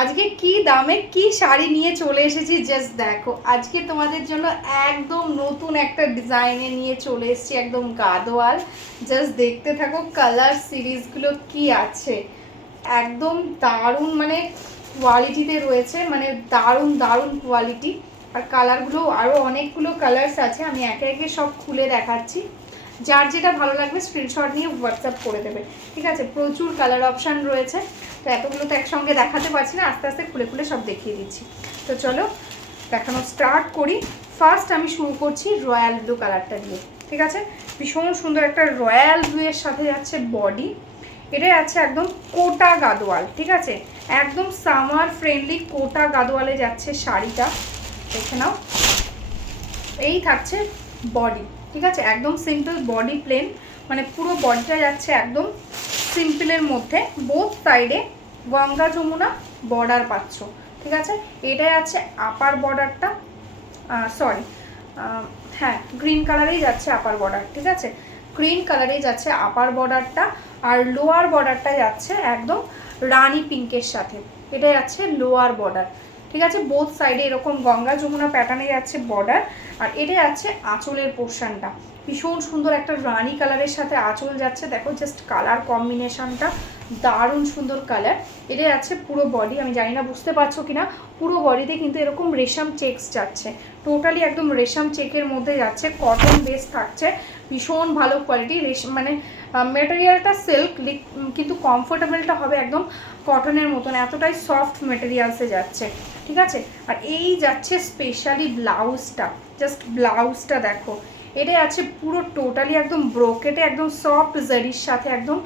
আজকে কি দামে কি শাড়ি নিয়ে চলে এসেছি জাস্ট দেখো। আজকে তোমাদের জন্য একদম নতুন একটা ডিজাইনে নিয়ে চলে এসেছি, একদম গাদোয়াল। জাস্ট দেখতে থাকো কালার সিরিজগুলো কি আছে, একদম দারুণ মানে কোয়ালিটিতে রয়েছে, মানে দারুণ দারুণ কোয়ালিটি। আর কালারগুলো আরও অনেকগুলো কালার্স আছে, আমি একে একে সব খুলে দেখাচ্ছি। যার যেটা ভালো লাগবে স্ক্রিনশট নিয়ে হোয়াটসঅ্যাপ করে দেবে, ঠিক আছে। প্রচুর কালার অপশান রয়েছে, তো এতগুলো তো একসঙ্গে দেখাতে পারছি না, আস্তে আস্তে খুলে খুলে সব দেখিয়ে দিচ্ছি। তো চলো দেখানো স্টার্ট করি। ফার্স্ট আমি শুরু করছি রয়্যাল ব্লু কালারটা দিয়ে, ঠিক আছে। ভীষণ সুন্দর একটা রয়্যাল ব্লুয়ের সাথে যাচ্ছে বডি। এটাই আছে একদম কোটা গাদোয়াল, ঠিক আছে, একদম সামার ফ্রেন্ডলি কোটা গাদোয়ালে যাচ্ছে শাড়িটা, দেখে নাও। এই থাকছে বডি, ঠিক আছে, একদম সিম্পল বডি, প্লেন, মানে পুরো বডিটা যাচ্ছে একদম সিম্পলের মধ্যে। বোথ সাইডে গঙ্গা যমুনা বর্ডার পাচ্ছ, ঠিক আছে। এটাই আছে আপার বর্ডারটা, সরি, হ্যাঁ গ্রিন কালারেই যাচ্ছে আপার বর্ডার, ঠিক আছে, গ্রিন কালারেই যাচ্ছে আপার বর্ডারটা। আর লোয়ার বর্ডারটা যাচ্ছে একদম রানি পিঙ্কের সাথে, এটা যাচ্ছে লোয়ার বর্ডার, ঠিক আছে। বোথ সাইডে এরকম গঙ্গা যমুনা প্যাটার্নে যাচ্ছে বর্ডার। আর এটা যাচ্ছে আঁচলের পোর্শনটা, ভীষণ সুন্দর একটা রানি কালারের সাথে আঁচল যাচ্ছে, দেখো জাস্ট কালার কম্বিনেশনটা দারুণ সুন্দর কালার। এটা যাচ্ছে পুরো বডি, আমি জানি না বুঝতে পারছো কিনা, পুরো বডিতে কিন্তু এরকম রেশম চেকস যাচ্ছে, টোটালি একদম রেশম চেকের মধ্যে যাচ্ছে, কটন বেস থাকছে, ভীষণ ভালো কোয়ালিটি। মানে মেটেরিয়ালটা সিল্ক, কিন্তু কমফোর্টেবলটা হবে একদম কটনের মতন, এতটাই সফট মেটেরিয়ালসে যাচ্ছে, ঠিক আছে। আর এই যাচ্ছে স্পেশালি ব্লাউজটা, জাস্ট ব্লাউজটা দেখো। এটা আছে পুরো টোটালি একদম ব্রোকেটে, একদম সফট জারির সাথে একদম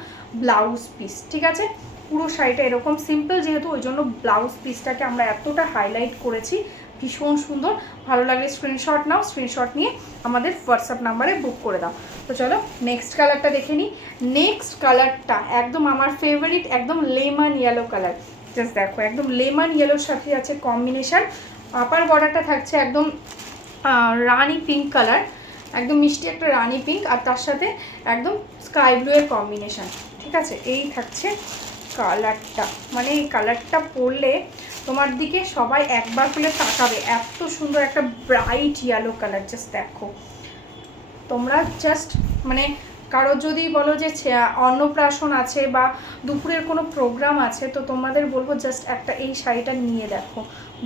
ব্লাউজ পিস, ঠিক আছে। পুরো শাড়িটা এরকম সিম্পল যেহেতু, ওই জন্য ব্লাউজ পিসটাকে আমরা এতটা হাইলাইট করেছি, ভীষণ সুন্দর। ভালো লাগলে স্ক্রিনশট নাও, স্ক্রিনশট নিয়ে আমাদের হোয়াটসঅ্যাপ নাম্বারে বুক করে দাও। তো চলো নেক্সট কালারটা দেখে নিই। নেক্সট কালারটা একদম আমার ফেভারিট, একদম লেমন ইয়েলো কালার। জাস্ট দেখো একদম লেমন ইয়েলোর সাথে আছে কম্বিনেশান। আপার বর্ডারটা থাকছে একদম রানি পিঙ্ক কালার, একদম মিষ্টি একটা রানি পিঙ্ক, আর তার সাথে একদম স্কাই ব্লু এর কম্বিনেশান, ঠিক আছে। এই থাকছে কালারটা, মানে এই কালারটা পরলে তোমার দিকে সবাই একবার পেলে তাকাবে, এত সুন্দর একটা ব্রাইট ইয়েলো কালার। জাস্ট দেখো তোমরা, জাস্ট মানে কারোর যদি বলো যে অন্নপ্রাশন আছে বা দুপুরের কোনো প্রোগ্রাম আছে, তো তোমাদের বলবো জাস্ট একটা এই শাড়িটা নিয়ে দেখো,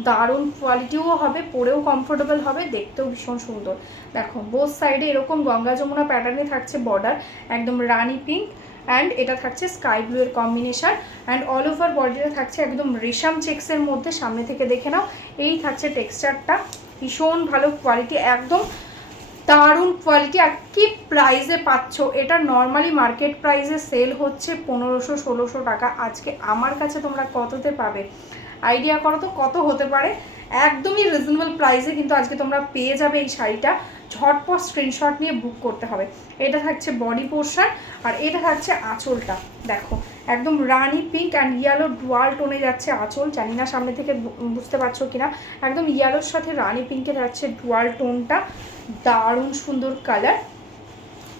দারুণ কোয়ালিটিও হবে, পরেও কমফোর্টেবল হবে, দেখতেও ভীষণ সুন্দর। দেখো বোথ সাইডে এরকম গঙ্গা যমুনা প্যাটার্নে থাকছে বর্ডার, একদম রানি পিঙ্ক, অ্যান্ড এটা থাকছে স্কাই ব্লু এর কম্বিনেশন, অ্যান্ড অল ওভার বডিটা থাকছে একদম রেশম চেক্সের মধ্যে। সামনে থেকে দেখে নাও, এই থাকছে টেক্সচারটা, ভীষণ ভালো কোয়ালিটি, একদম দারুণ কোয়ালিটি। আর কি প্রাইসে পাচ্ছ, এটা নর্মালি মার্কেট প্রাইসে সেল হচ্ছে 1500-1600 টাকা, আজকে আমার কাছে তোমরা কততে পাবে আইডিয়া করো তো কত হতে পারে। একদমই রিজনেবল প্রাইসে কিন্তু আজকে তোমরা পেয়ে যাবে এই শাড়িটা, ঝটপট স্ক্রিনশট নিয়ে বুক করতে হবে। এটা থাকছে বডি পোর্শন, আর এটা থাকছে আঁচলটা, দেখো একদম রানি পিঙ্ক অ্যান্ড ইয়েলো ডুয়াল টোনে যাচ্ছে আঁচল, জানি না সামনে থেকে বুঝতে পারছো কিনা, একদম ইয়েলোর সাথে রানি পিঙ্কে যাচ্ছে ডুয়াল টোনটা, দারুণ সুন্দর কালার।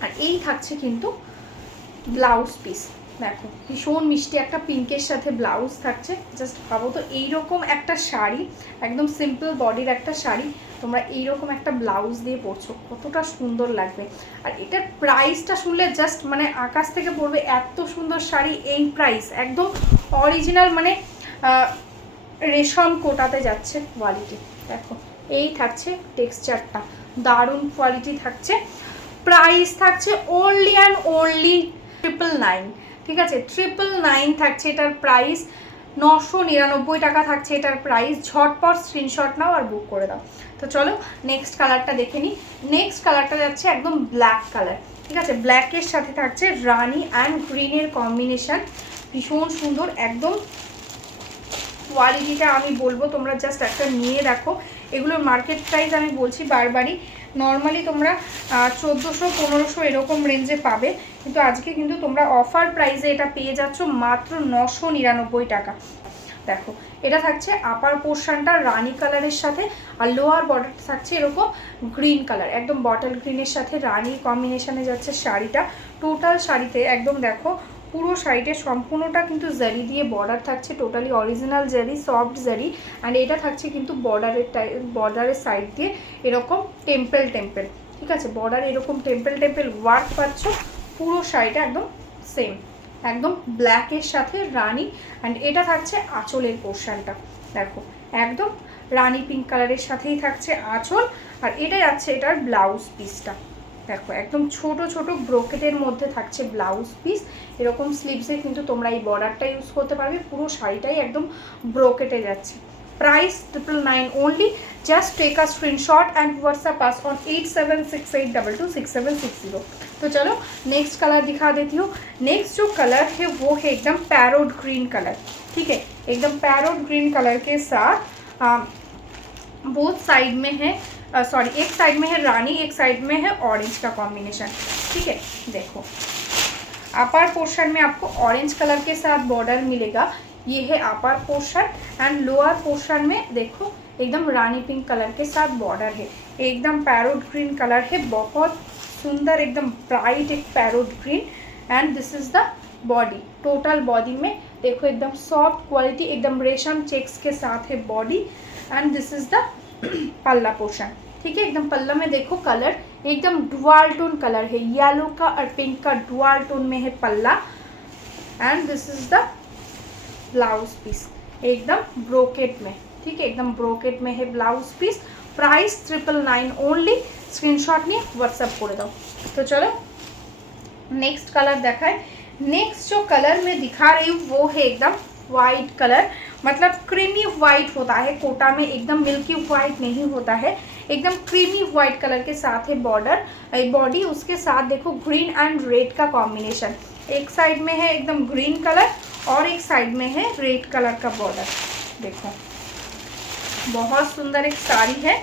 আর এই থাকছে কিন্তু ব্লাউজ পিস, দেখো ভীষণ মিষ্টি একটা পিঙ্কের সাথে ব্লাউজ থাকছে। জাস্ট ভাবো তো এইরকম একটা শাড়ি, একদম সিম্পল বডির একটা শাড়ি, তোমরা এইরকম একটা ব্লাউজ দিয়ে পরছো, কতটা সুন্দর লাগবে। আর এটার প্রাইসটা শুনলে জাস্ট মানে আকাশ থেকে পড়বে, এত সুন্দর শাড়ি এই প্রাইস, একদম অরিজিনাল মানে রেশম কোটাতে যাচ্ছে কোয়ালিটি। দেখো এই থাকছে টেক্সচারটা, দারুণ কোয়ালিটি থাকছে। প্রাইস থাকছে অনলি অ্যান্ড অনলি 999, ঠিক আছে, 999 থাকছে এটার প্রাইস, 999 টাকা থাকছে এটার প্রাইস। ঝটপট স্ক্রিনশট নাও আর বুক করে দাও। তো চলো নেক্সট কালারটা দেখে নিই। নেক্সট কালারটা যাচ্ছে একদম ব্ল্যাক কালার, ঠিক আছে, ব্ল্যাকের সাথে থাকছে রানি অ্যান্ড গ্রিনের কম্বিনেশন, ভীষণ সুন্দর। একদম কোয়ালিটিটা আমি বলবো তোমরা জাস্ট একটা নিয়ে দেখো। এগুলোর মার্কেট প্রাইস আমি বলছি বারবারই, নর্মালি তোমরা 1400-1500 এরকম রেঞ্জে পাবে, কিন্তু আজকে কিন্তু তোমরা অফার প্রাইসে এটা পেয়ে যাচ্ছ মাত্র 999 টাকা। দেখো এটা থাকছে আপার পোর্শনটা রানি কালারের সাথে, আর লোয়ার বর্ডারটা থাকছে এরকম গ্রিন কালার, একদম বটল গ্রিনের সাথে রানি কম্বিনেশনে যাচ্ছে শাড়িটা। টোটাল শাড়িতে একদম দেখো পুরো সাইডে সম্পূর্ণটা কিন্তু জারি দিয়ে বর্ডার থাকছে, টোটালি অরিজিনাল জারি, সফট জারি। অ্যান্ড এটা থাকছে কিন্তু বর্ডারের সাইড দিয়ে এরকম টেম্পল টেম্পল, ঠিক আছে, বর্ডার এরকম টেম্পল টেম্পল ওয়ার্ক পাচ্ছ। পুরো শাড়িটা একদম সেম, একদম ব্ল্যাকের সাথে রানি। অ্যান্ড এটা থাকছে আঁচলের পোর্শনটা, দেখো একদম রানি পিঙ্ক কালারের সাথেই থাকছে আঁচল। আর এটাই আছে এটার ব্লাউজ পিসটা, দেখো একদম ছোট ছোট ব্রোকেটের মধ্যে থাকছে ব্লাউজ পিস। এরকম স্লিভসে কিন্তু তোমরা এই বর্ডারটা ইউজ করতে পারবে, পুরো শাড়িটাই একদম ব্রোকেটে যাচ্ছে। Price 999 only. Just take a screenshot and WhatsApp us on 8768226760। तो चलो नेक्स्ट कलर दिखा देती हूँ। नेक्स्ट जो कलर है वो है एकदम पैरोट ग्रीन कलर, ठीक है, एकदम पैरोट ग्रीन कलर के साथ बोथ साइड में है, सॉरी एक साइड में है रानी, एक साइड में है ऑरेंज का कॉम्बिनेशन, ठीक है। देखो अपर पोर्शन में आपको ऑरेंज कलर के साथ बॉर्डर मिलेगा, ये है upper portion. And lower portion में देखो एकदम रानी पिंक कलर के साथ बॉर्डर है, एकदम पैरोट ग्रीन कलर है, बहुत सुंदर एकदम ब्राइट एक parrot green. And this is the body, total body में देखो एकदम सॉफ्ट क्वालिटी, एकदम रेशम चेक्स के साथ है body. And this is the पल्ला पोर्शन, ठीक है, एकदम पल्ला में देखो कलर एकदम डुअल टोन कलर है, येलो का और पिंक का डुअल टोन में है पल्ला। And this is the blouse piece एकदम ब्रोकेट में, ठीक है, एकदम ब्रोकेट में है blouse piece. Price 999 only. Screenshot নিয়ে व्हाट्सएप করে দাও। तो चलो नेक्स्ट कलर दिखाए। नेक्स्ट जो कलर मैं दिखा रही हूँ वो है एकदम वाइट कलर, मतलब क्रीमी वाइट होता है कोटा में, एकदम मिल्की वाइट नहीं होता है, एकदम क्रीमी वाइट कलर के साथ है बॉर्डर बॉडी। उसके साथ देखो ग्रीन एंड रेड का कॉम्बिनेशन, एक साइड में है एकदम ग्रीन कलर और एक साइड में है रेड कलर का बॉर्डर। देखो बहुत सुंदर एक साड़ी है,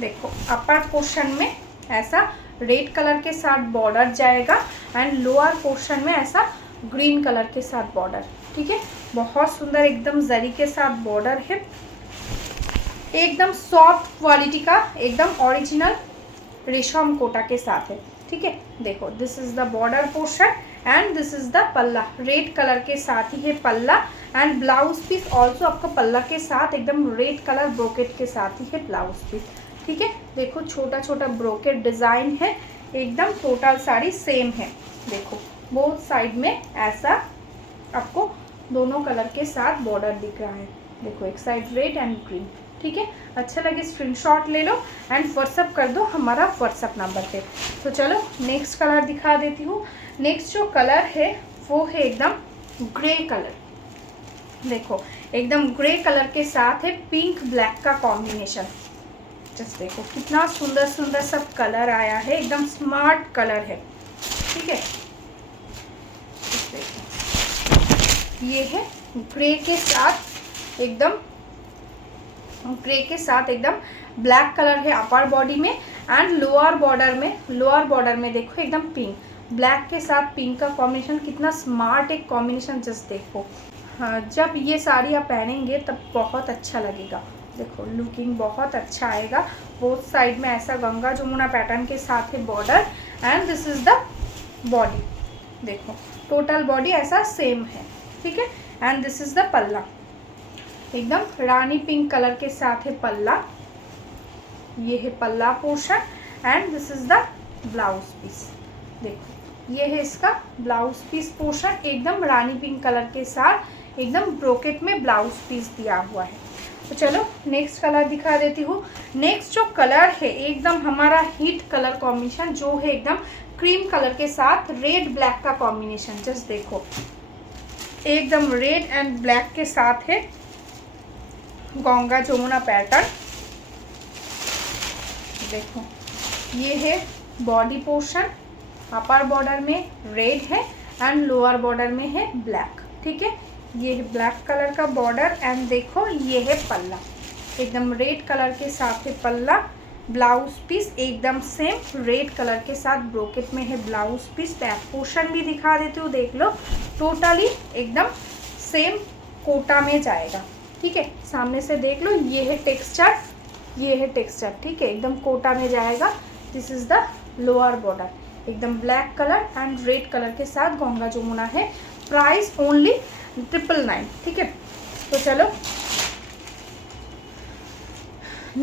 देखो अपर पोर्शन में ऐसा रेड कलर के साथ बॉर्डर जाएगा एंड लोअर पोर्शन में ऐसा ग्रीन कलर के साथ बॉर्डर, ठीक है, बहुत सुंदर एकदम जरी के साथ बॉर्डर है, एकदम सॉफ्ट क्वालिटी का, एकदम ओरिजिनल रेशम कोटा के साथ है, ठीक है। देखो this is the border portion and this is the पल्ला, रेड कलर के साथ ही है पल्ला। एंड ब्लाउज पीस ऑल्सो आपका पल्ला के साथ एकदम रेड कलर ब्रोकेट के साथ ही है ब्लाउज पीस, ठीक है। देखो छोटा छोटा ब्रोकेट डिज़ाइन है, एकदम टोटल साड़ी सेम है। देखो बोथ साइड में ऐसा आपको दोनों कलर के साथ बॉर्डर दिख रहा है, देखो एक साइड रेड एंड ग्रीन, ठीक है। अच्छा लगे स्क्रीनशॉट ले लो एंड व्हाट्सअप कर दो हमारा व्हाट्सअप नंबर पे। तो चलो नेक्स्ट कलर दिखा देती हूँ। नेक्स्ट जो कलर है वो है एकदम ग्रे कलर, देखो एकदम ग्रे कलर के साथ है पिंक ब्लैक का कॉम्बिनेशन। जस्ट देखो कितना सुंदर सुंदर सब कलर आया है, एकदम स्मार्ट कलर है, ठीक है। ये है ग्रे के साथ एकदम ब्लैक कलर है अपर बॉडी में। एंड लोअर बॉर्डर में देखो एकदम पिंक, ब्लैक के साथ पिंक का कॉम्बिनेशन, कितना स्मार्ट एक कॉम्बिनेशन। जस्ट देखो हाँ, जब ये साड़ी आप पहनेंगे तब बहुत अच्छा लगेगा, देखो लुकिंग बहुत अच्छा आएगा। बोथ साइड में ऐसा गंगा जमुना पैटर्न के साथ है border. And this is the body, देखो टोटल बॉडी ऐसा सेम है, ठीक है। एंड दिस इज द पल्ला, एकदम रानी पिंक कलर के साथ है पल्ला, ये है पल्ला portion. And this is the blouse piece, देखो ये है इसका ब्लाउज पीस पोर्शन, एकदम रानी पिंक कलर के साथ एकदम ब्रोकेट में ब्लाउज पीस दिया हुआ है। तो चलो नेक्स्ट कलर दिखा देती हूँ। नेक्स्ट जो कलर है एकदम हमारा हिट कलर कॉम्बिनेशन, जो है एकदम क्रीम कलर के साथ रेड ब्लैक का कॉम्बिनेशन। जस्ट देखो एकदम रेड एंड ब्लैक के साथ है गंगा जमुना पैटर्न। देखो ये है बॉडी पोर्शन, अपर बॉर्डर में रेड है एंड लोअर बॉर्डर में है ब्लैक, ठीक है। ये है ब्लैक कलर का बॉर्डर। एंड देखो ये है पल्ला, एकदम रेड कलर के साथ है पल्ला। ब्लाउज पीस एकदम सेम रेड कलर के साथ ब्रोकेट में है ब्लाउज पीस। बैक पोर्शन भी दिखा देती हूँ, देख लो टोटली एकदम सेम कोटा में जाएगा, ठीक है। सामने से देख लो, ये है टेक्सचर, ये है टेक्सचर, ठीक है, एकदम कोटा में जाएगा। This is the lower border, एकदम black colour and red colour के साथ गंगा जमुना है। प्राइस ओनली 999, ठीक है। तो चलो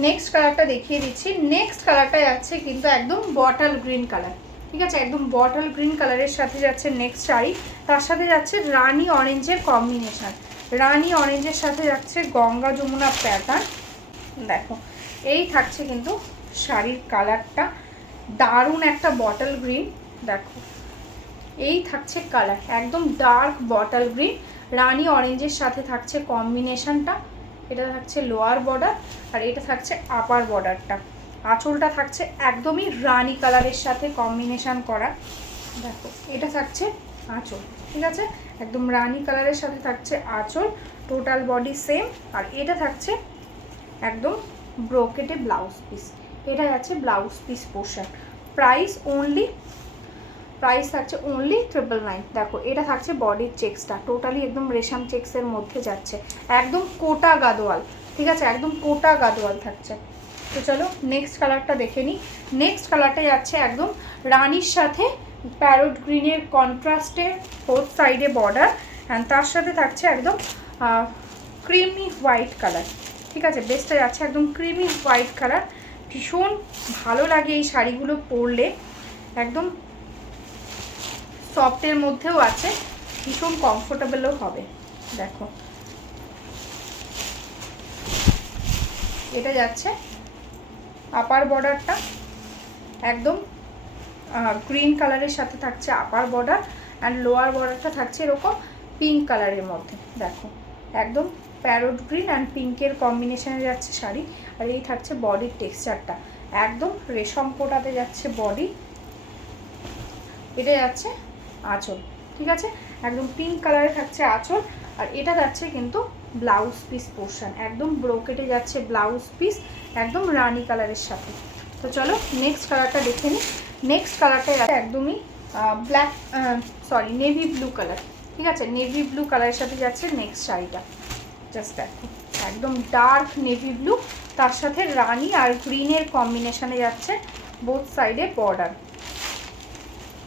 नेक्स्ट কালারটা দেখিয়ে দিচ্ছি। নেক্সট কালারটা যাচ্ছে কিন্তু একদম বটল গ্রিন কালার, ঠিক আছে, একদম বটল গ্রিন কালারের সাথে যাচ্ছে নেক্সট শাড়ি। তার সাথে যাচ্ছে রানি অরেঞ্জের কম্বিনেশন, রানি অরেঞ্জের সাথে যাচ্ছে গঙ্গা যমুনা প্যাটার্ন। দেখো এই থাকছে কিন্তু শাড়ির কালারটা, দারুণ একটা বটল গ্রিন। দেখো এই থাকছে কালার, একদম ডার্ক বটল গ্রিন, রানি অরেঞ্জের সাথে থাকছে কম্বিনেশনটা। এটা থাকছে লোয়ার বর্ডার আর এটা থাকছে আপার বর্ডারটা। আঁচলটা থাকছে একদমই রানি কালারের সাথে কম্বিনেশন করা। দেখো এটা থাকছে আঁচল, ঠিক আছে, একদম রানি কালারের সাথে থাকছে আঁচল, টোটাল বডি সেম। আর এটা থাকছে একদম ব্রোকেটে ব্লাউজ পিস, এটা যাচ্ছে ব্লাউজ পিস পোর্শন। প্রাইস থাকছে অনলি 999। দেখো এটা থাকছে বডির চেক্সটা, টোটালি একদম রেশম চেক্সের মধ্যে যাচ্ছে, একদম কোটা গাদোয়াল, ঠিক আছে, একদম কোটা গাদোয়াল থাকছে। তো চলো নেক্সট কালারটা দেখে নিই। নেক্সট কালারটা যাচ্ছে একদম রানির সাথে প্যারোট গ্রিনের কন্ট্রাস্টে ফোর্থ সাইডে বর্ডার অ্যান্ড তার সাথে থাকছে একদম ক্রিমি হোয়াইট কালার, ঠিক আছে, বেসটা যাচ্ছে একদম ক্রিমি হোয়াইট কালার। ভীষণ ভালো লাগে এই শাড়িগুলো পরলে, একদম সফটের মধ্যেও আছে, ভীষণ কমফোর্টেবলও হবে। দেখো এটা যাচ্ছে আপার বর্ডারটা, একদম গ্রিন কালারের সাথে থাকছে আপার বর্ডার অ্যান্ড লোয়ার বর্ডারটা থাকছে এরকম পিঙ্ক কালারের মধ্যে। দেখো একদম প্যারোট গ্রিন অ্যান্ড পিঙ্কের কম্বিনেশনে যাচ্ছে শাড়ি। আর এই থাকছে বডির টেক্সচারটা, একদম রেশম কোটাতে যাচ্ছে বডি। এটা যাচ্ছে আঁচল, ঠিক আছে, একদম পিঙ্ক কালারে থাকছে আঁচল। আর এটা যাচ্ছে কিন্তু ব্লাউজ পিস পোর্শন, একদম ব্রোকেটে যাচ্ছে ব্লাউজ পিস, একদম রানি কালারের সাথে। তো চলো নেক্সট কালারটা দেখে নিই। নেক্সট কালারটা একদমই নেভি ব্লু কালার, ঠিক আছে, নেভি ব্লু কালারের সাথে যাচ্ছে নেক্সট শাড়িটা। জাস্ট দেখো একদম ডার্ক নেভি ব্লু, তার সাথে রানি আর গ্রিনের কম্বিনেশনে যাচ্ছে বোথ সাইডে বর্ডার।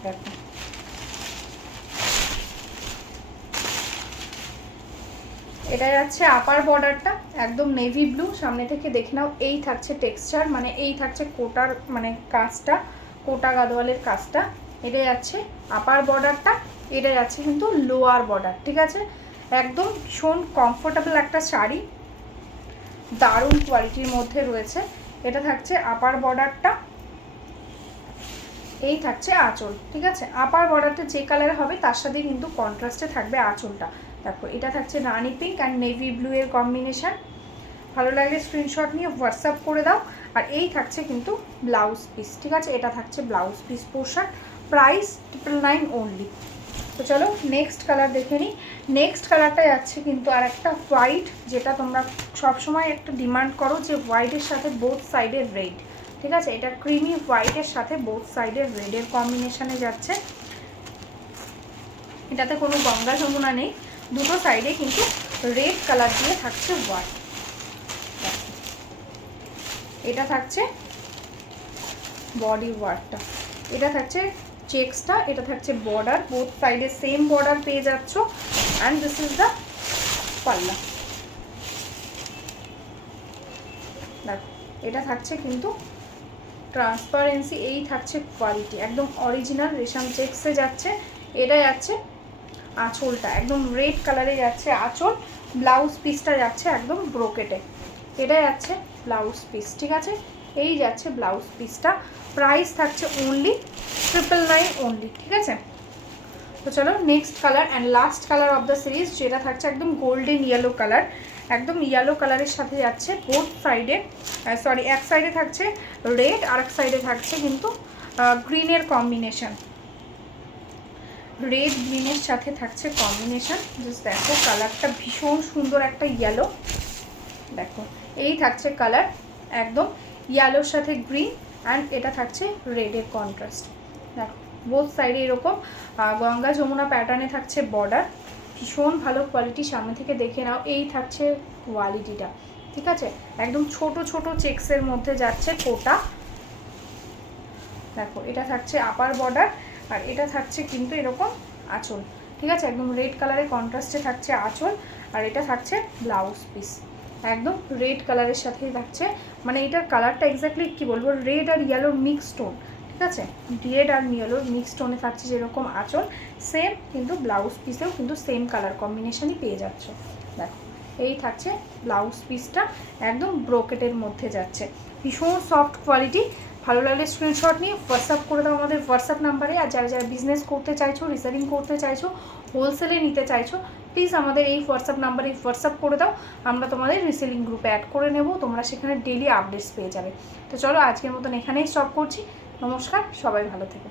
দেখো এটা যাচ্ছে আপার বর্ডারটা, একদম নেভি ব্লু, সামনে থেকে দেখে নাও। এই থাকছে টেক্সচার, মানে এই থাকছে কোটার মানে কাজটা, কোটা গাদোয়ালের কাজটা। এটা যাচ্ছে আপার বর্ডারটা, এটা যাচ্ছে কিন্তু লোয়ার বর্ডার, ঠিক আছে, একদম ভীষণ কমফোর্টেবল একটা শাড়ি, দারুণ কোয়ালিটির মধ্যে রয়েছে। এটা থাকছে আপার বর্ডারটা, এই থাকছে আঁচল, ঠিক আছে। আপার বর্ডারটা যে কালারে হবে তার সাথে কিন্তু কন্ট্রাস্টে থাকবে আঁচলটা। দেখো এটা থাকছে রানি পিঙ্ক অ্যান্ড নেভি ব্লু এর কম্বিনেশন। ভালো লাগলে স্ক্রিনশট নিয়ে হোয়াটসঅ্যাপ করে দাও। আর এই থাকছে কিন্তু ব্লাউজ পিস, ঠিক আছে, এটা থাকছে blouse piece portion. Price 999 only. তো চলো নেক্সট কালার দেখে নিই। নেক্সট কালারটা যাচ্ছে কিন্তু আর একটা হোয়াইট, যেটা তোমরা সবসময় একটা ডিমান্ড করো যে হোয়াইটের সাথে বোথ সাইডের রেড, ঠিক আছে, এটা ক্রিমি হোয়াইটের সাথে বোথ সাইডের রেডের কম্বিনেশনে যাচ্ছে। এটাতে কোনো গঙ্গা যমুনা নেই, দুটো সাইডে কিন্তু রেড কালার দিয়ে থাকছে হোয়াইট। এটা থাকছে বডি ওয়ার্কটা, এটা থাকছে চেক্সটা, এটা থাকছে বর্ডার, বোথ সাইডে সেম বর্ডার পেয়ে যাচ্ছ। অ্যান্ড দিস ইজ দ্য পাল্লা। দেখো এটা থাকছে কিন্তু ট্রান্সপারেন্সি, এই থাকছে কোয়ালিটি, একদম অরিজিনাল রেশম চেক্সে যাচ্ছে। এটা যাচ্ছে আঁচলটা, একদম রেড কালারে যাচ্ছে আঁচল। ব্লাউজ পিসটা যাচ্ছে একদম ব্রোকেটে, এটা যাচ্ছে ব্লাউজ পিস, ঠিক আছে, এই যাচ্ছে ব্লাউজ পিসটা। প্রাইস থাকছে অনলি 999 অনলি, ঠিক আছে। তো চলো next colour and last colour of the series, যেটা থাকছে একদম গোল্ডেন ইয়েলো কালার, একদম ইয়েলো কালারের সাথে যাচ্ছে বোথ সাইডে, এক সাইডে থাকছে রেড আর এক সাইডে থাকছে কিন্তু গ্রিনের কম্বিনেশন, রেড গ্রিনের সাথে থাকছে কম্বিনেশন। জাস্ট দেখো কালারটা ভীষণ সুন্দর একটা ইয়েলো। দেখো এই থাকছে কালার, একদম ইয়েলোর সাথে গ্রিন অ্যান্ড এটা থাকছে রেডের কন্ট্রাস্ট। দেখো বোথ সাইডে এরকম গঙ্গা যমুনা প্যাটার্নে থাকছে বর্ডার, ভীষণ ভালো কোয়ালিটি, সামনে থেকে দেখে নাও। এই থাকছে কোয়ালিটিটা, ঠিক আছে, একদম ছোট ছোট চেক্সের মধ্যে যাচ্ছে কোটা। দেখো এটা থাকছে আপার বর্ডার, আর এটা থাকছে কিন্তু এরকম আঁচল, ঠিক আছে, একদম রেড কালারের কন্ট্রাস্টে থাকছে আঁচল, আর এটা থাকছে ব্লাউজ পিস একদম রেড কালারের সাথেই থাকছে, মানে এটার কালারটা এক্স্যাক্টলি কী বলবো, রেড আর ইয়েলোর মিক্স টোন, ঠিক আছে, রেড আর ইয়েলোর মিক্স টোনে থাকছে যেরকম আঁচল, সেম কিন্তু ব্লাউজ পিসেও কিন্তু সেম কালার কম্বিনেশনই পেয়ে যাচ্ছ। দেখো এই থাকছে ব্লাউজ পিসটা, একদম ব্রোকেটের মধ্যে যাচ্ছে, ভীষণ সফট কোয়ালিটি। ভালো লাগলে স্ক্রিনশট নিয়ে হোয়াটসঅ্যাপ করে দাও আমাদের হোয়াটসঅ্যাপ নাম্বারে। আর যারা যারা বিজনেস করতে চাইছো, রিসেলিং করতে চাইছো, হোলসেলে নিতে চাইছো, প্লিজ আমাদের এই হোয়াটসঅ্যাপ নাম্বারে হোয়াটসঅ্যাপ করে দাও, আমরা তোমাদের রিসেলিং গ্রুপে অ্যাড করে নেব, তোমরা সেখানে ডেলি আপডেটস পেয়ে যাবে। তো চলো আজকের মতন এখানেই স্টপ করছি, নমস্কার, সবাই ভালো থেকো।